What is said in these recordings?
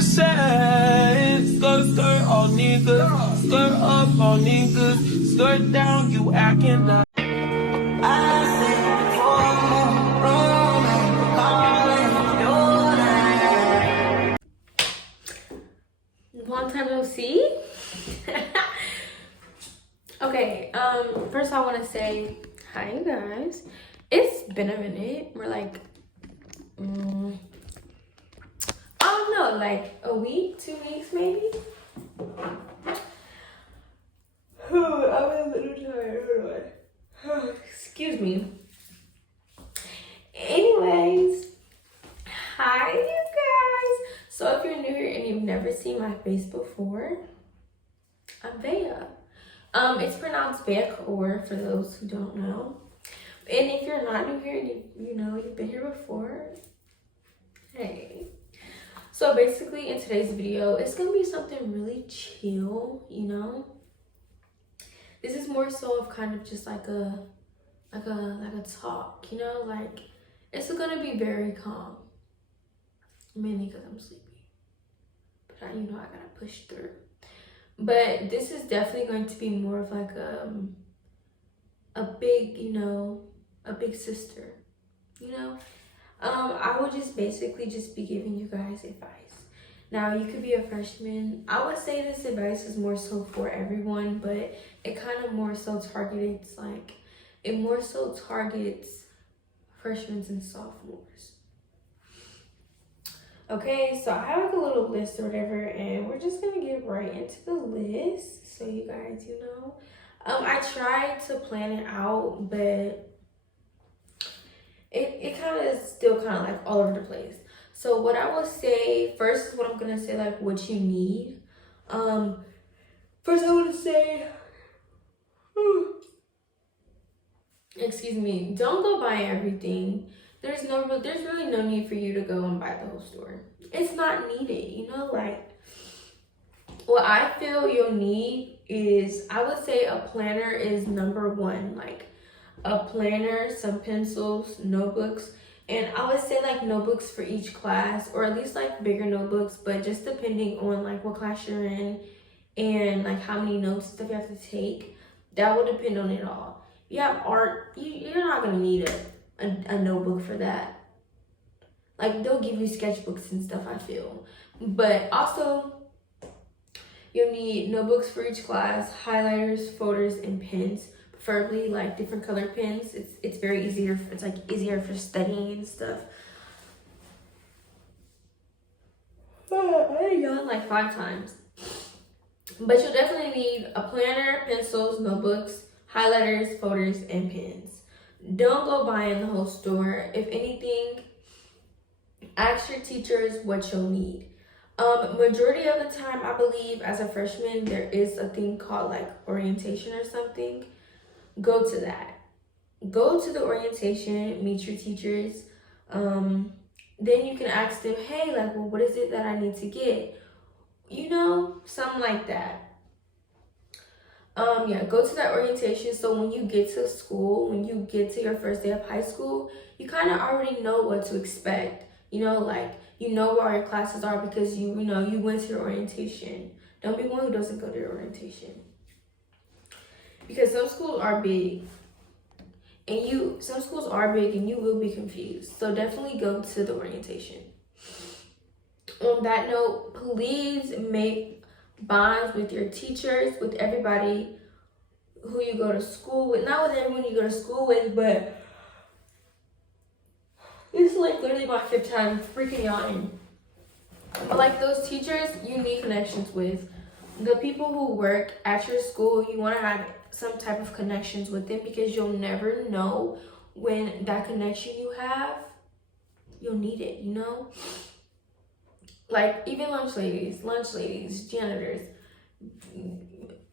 said, skirt all niggas, skirt up all niggas, skirt down, you acting like. Long time no see. Okay, first I want to say hi, you guys. It's been a minute. We're like, I don't know, like a week, 2 weeks maybe. I'm a little tired. Excuse me. Anyways, hi, you guys. So if you're new here and you've never seen my face before, I'm Vaehhkaoir. It's pronounced Vaehhkaoir for those who don't know. And if you're not new here and you've been here before, hey. So basically in today's video, it's gonna be something really chill, you know. This is more so of kind of just like a talk, you know, like it's gonna be very calm. Mainly because I'm sleepy. But I gotta push through. But this is definitely going to be more of like a big, a big sister, I would just basically just be giving you guys advice. Now, you could be a freshman. I would say this advice is more so for everyone, but it kind of more so targets freshmen and sophomores. Okay, so I have like a little list or whatever, and we're just gonna get right into the list so you guys, I tried to plan it out, but it kind of is still kind of like all over the place. So what I will say first is what I'm gonna say, like what you need. First I want to say, excuse me, don't go buy everything. There's really no need for you to go and buy the whole store. It's not needed, like what I feel you'll need is, I would say a planner is number one, like a planner, some pencils, notebooks, and I would say like notebooks for each class, or at least like bigger notebooks, but just depending on like what class you're in and like how many notes and stuff you have to take, that will depend on it all. If you have art, you're not gonna need a notebook for that. Like they'll give you sketchbooks and stuff, I feel. But also you'll need notebooks for each class, highlighters, folders, and pens, preferably like different color pens. It's very easier. It's like easier for studying and stuff. I yawned like 5 times. But you'll definitely need a planner, pencils, notebooks, highlighters, folders, and pens. Don't go buying the whole store. If anything, ask your teachers what you'll need. Majority of the time, I believe as a freshman, there is a thing called like orientation or something. Go to that. Go to the orientation, meet your teachers. Then you can ask them, hey, like, well, what is it that I need to get? Something like that. Go to that orientation, so when you get to school, when you get to your first day of high school, you kind of already know what to expect. Like, where your classes are because you went to your orientation. Don't be one who doesn't go to your orientation. Because some schools are big, and you will be confused. So definitely go to the orientation. On that note, please make bonds with your teachers, with everybody who you go to school with. Not with everyone you go to school with, but this is like literally my 5th time freaking yawning. But like those teachers you need connections with. The people who work at your school, you want to have some type of connections with them, because you'll never know when that connection you have, you'll need it, Like even lunch ladies, janitors,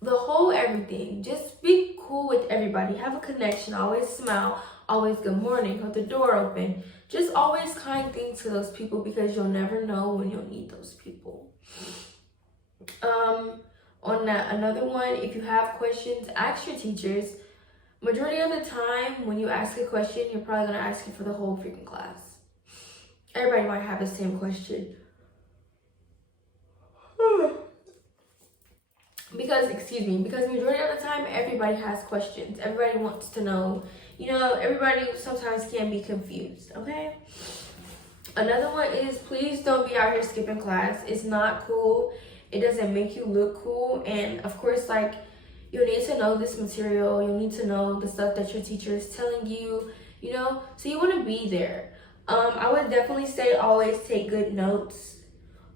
the whole everything. Just be cool with everybody. Have a connection. Always smile. Always good morning. Hold the door open. Just always kind things to those people, because you'll never know when you'll need those people. On that, another one, if you have questions, ask your teachers. Majority of the time, when you ask a question, you're probably gonna ask it for the whole freaking class. Everybody might have the same question. because majority of the time everybody has questions. Everybody wants to know. Everybody sometimes can be confused. Okay. Another one is, please don't be out here skipping class. It's not cool. It doesn't make you look cool. And of course, like, you'll need to know this material. You'll need to know the stuff that your teacher is telling you, so you want to be there. I would definitely say always take good notes.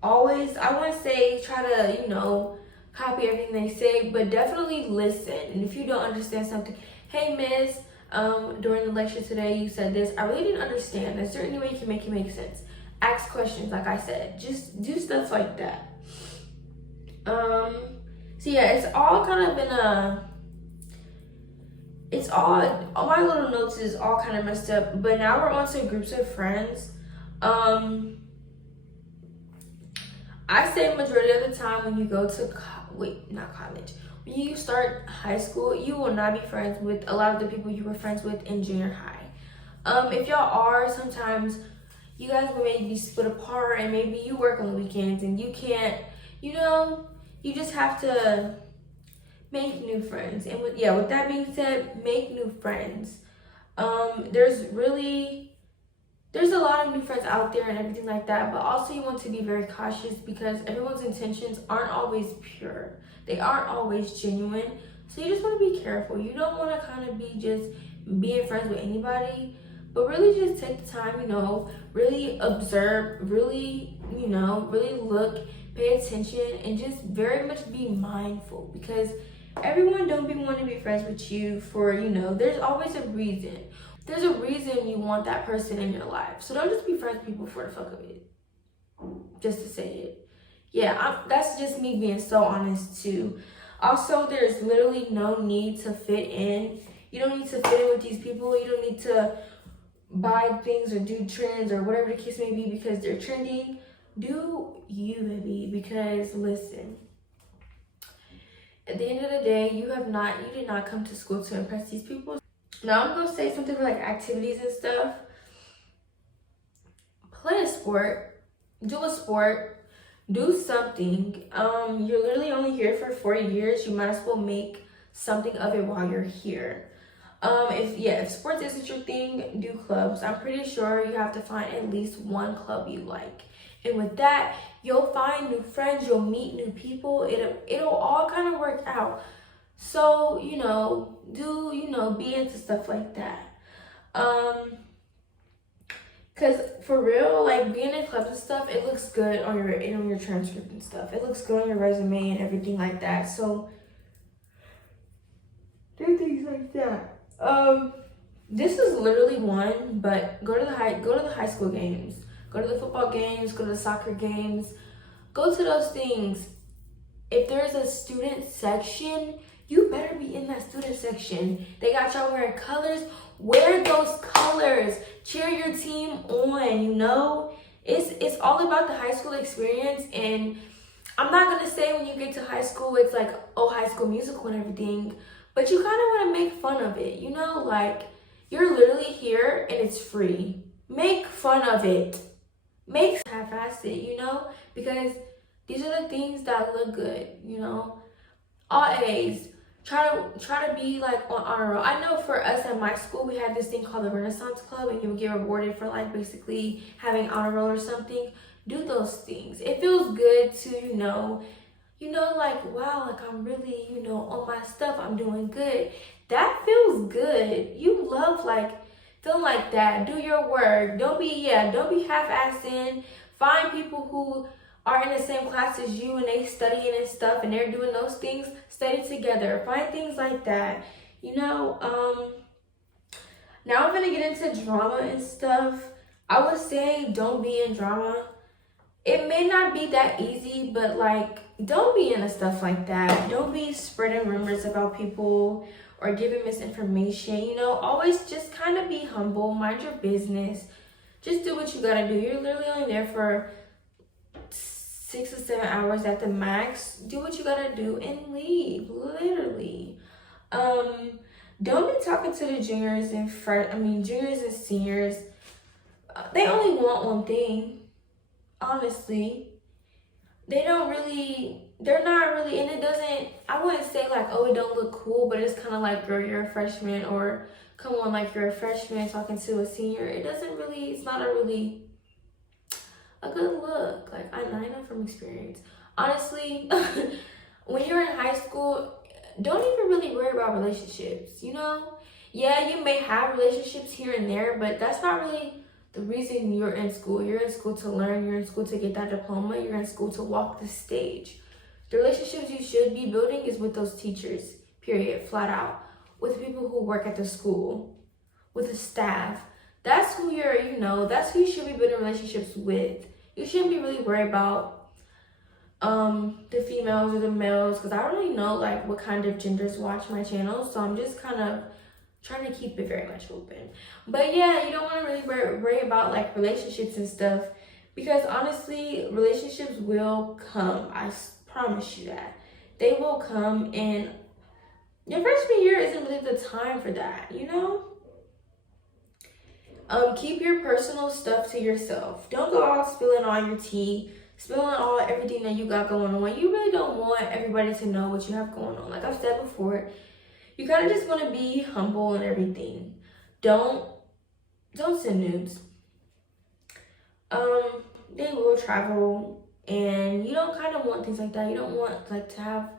Always, I want to say try to, copy everything they say, but definitely listen. And if you don't understand something, hey, miss, during the lecture today, you said this. I really didn't understand. Is there any way you can make it make sense? Ask questions, like I said. Just do stuff like that. So yeah, it's all kind of all my little notes is all kind of messed up. But now we're on to groups of friends. I say majority of the time when you go to not college. When you start high school, you will not be friends with a lot of the people you were friends with in junior high. If y'all are, sometimes you guys will maybe split apart, and maybe you work on the weekends and you can't, you just have to make new friends. And with that being said, make new friends. There's a lot of new friends out there and everything like that, but also you want to be very cautious because everyone's intentions aren't always pure. They aren't always genuine. So you just want to be careful. You don't want to kind of be just being friends with anybody, but really just take the time, really observe, really, really look, pay attention, and just very much be mindful, because everyone don't be wanting to be friends with you for, there's always a reason. There's a reason you want that person in your life. So don't just be friends with people for the fuck of it. Just to say it. Yeah, that's just me being so honest too. Also, there's literally no need to fit in. You don't need to fit in with these people. You don't need to buy things or do trends or whatever the case may be because they're trending. Do you, baby, because listen. At the end of the day, you did not come to school to impress these people. Now I'm gonna say something for like activities and stuff. Play a sport, do something. You're literally only here for 4 years. You might as well make something of it while you're here. If sports isn't your thing, do clubs. I'm pretty sure you have to find at least one club you like. And with that, you'll find new friends, you'll meet new people. It'll all kind of work out. So, be into stuff like that. Cause for real, like being in clubs and stuff, it looks good on your transcript and stuff. It looks good on your resume and everything like that. So do things like that. This is literally one, but go to the high school games. Go to the football games, go to the soccer games. Go to those things. If there's a student section, you better be in that student section. They got y'all wearing colors. Wear those colors. Cheer your team on, It's all about the high school experience. And I'm not going to say when you get to high school, it's like, High School Musical and everything. But you kind of want to make fun of it, Like, you're literally here and it's free. Make fun of it. Make half-ass it, Because these are the things that look good, All A's. Try to be like on honor roll. I know for us at my school, we had this thing called the Renaissance Club, and you would get rewarded for like basically having honor roll or something. Do those things. It feels good to, like, wow, like I'm really, on my stuff. I'm doing good. That feels good. You love like feeling like that. Do your work. Don't be half-assing. Find people who are in the same class as you and they studying and stuff and they're doing those things. Study together. Find things like that. Now I'm gonna get into drama and stuff. I would say don't be in drama. It may not be that easy, but like don't be into stuff like that. Don't be spreading rumors about people or giving misinformation. Always just kind of be humble. Mind your business. Just do what you gotta do. You're literally only there for 6 or 7 hours at the max. Do what you gotta do and leave, literally. Don't be talking to the juniors and seniors. They only want one thing, honestly. They don't really they're not really, and it doesn't, I wouldn't say like, oh, it don't look cool, but it's kind of like, girl, you're a freshman, or come on, like, you're a freshman talking to a senior. It doesn't really, it's not a really a good look. Like, I know from experience. Honestly, when you're in high school, don't even really worry about relationships, you know? Yeah, you may have relationships here and there, but that's not really the reason you're in school. You're in school to learn. You're in school to get that diploma. You're in school to walk the stage. The relationships you should be building is with those teachers, period, flat out. With people who work at the school, with the staff. That's who you're, you know, that's who you should be building relationships with. You shouldn't be really worried about the females or the males, because I don't really know like what kind of genders watch my channel, so I'm just kind of trying to keep it very much open. But yeah, you don't want to really worry about like relationships and stuff, because honestly, relationships will come. I promise you that. They will come, and your freshman year isn't really the time for that, you know? Keep your personal stuff to yourself. Don't go out spilling all your tea, spilling everything that you got going on. You really don't want everybody to know what you have going on. Like I've said before, you kind of just want to be humble and everything. Don't send nudes. They will travel, and you don't kind of want things like that. You don't want like to have,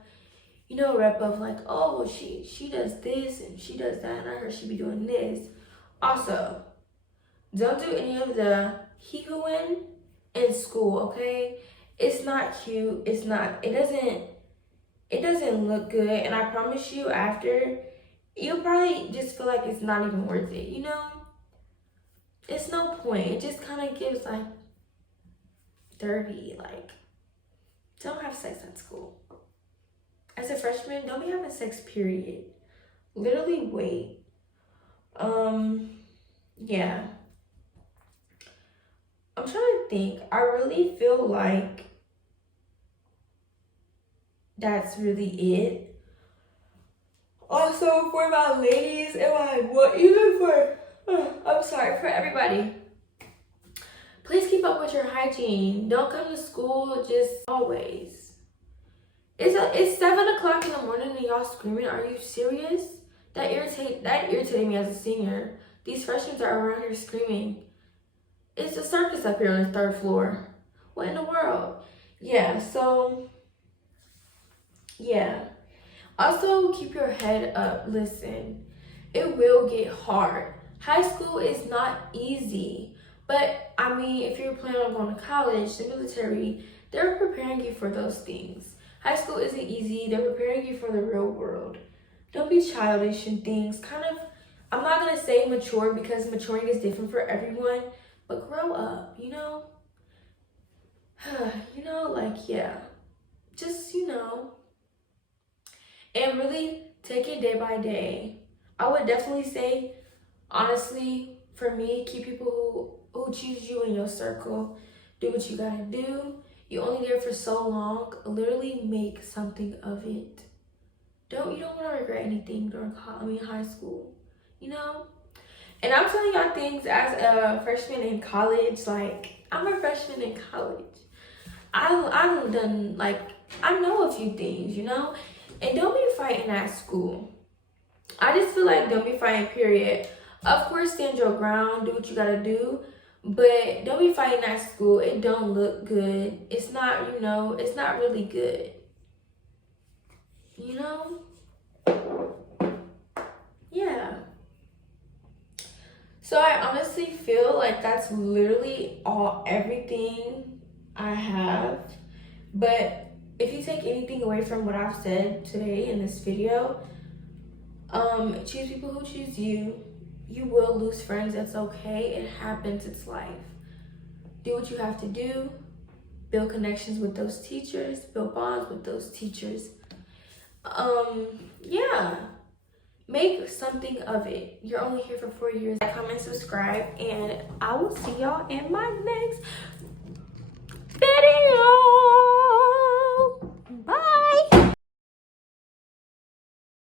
you know, a rep of like, oh, well, she does this and she does that, and I heard she be doing this. Also, don't do any of the hee-hooing in school, okay? It's not cute. It doesn't look good, and I promise you, after, you'll probably just feel like it's not even worth it, you know? It's no point. It just kind of gives like dirty, like, don't have sex at school. As a freshman, don't be having sex, period. Literally wait. Yeah. I'm trying to think. I really feel like that's really it. Also, for my ladies and for everybody, please keep up with your hygiene. Don't come to school just always. It's 7 o'clock in the morning and y'all screaming. Are you serious? That irritated me as a senior. These freshmen are around here screaming. It's a circus up here on the 3rd floor. What in the world? Yeah, so, yeah. Also, keep your head up. Listen, it will get hard. High school is not easy. But, I mean, if you're planning on going to college, the military, they're preparing you for those things. High school isn't easy. They're preparing you for the real world. Don't be childish and things. Kind of, I'm not going to say mature, because maturing is different for everyone. But grow up, you know? You know, like, yeah. Just, you know. And really take it day by day. I would definitely say, honestly, for me, keep people who choose you in your circle. Do what you gotta do. You're only there for so long. Literally make something of it. You don't want to regret anything during high school, you know? And I'm telling y'all things as a freshman in college. Like, I'm a freshman in college. I've done, like, I know a few things, you know? And don't be fighting at school. I just feel like don't be fighting, period. Of course, stand your ground, do what you gotta do. But don't be fighting at school. It don't look good. It's not, you know, it's not really good. You know? Yeah. So I honestly feel like that's literally everything I have. But if you take anything away from what I've said today in this video, choose people who choose you. You will lose friends. That's okay. It happens. It's life. Do what you have to do. Build connections with those teachers. Build bonds with those teachers. Yeah. Make something of it. You're only here for 4 years. Like, comment, subscribe, and I will see y'all in my next video.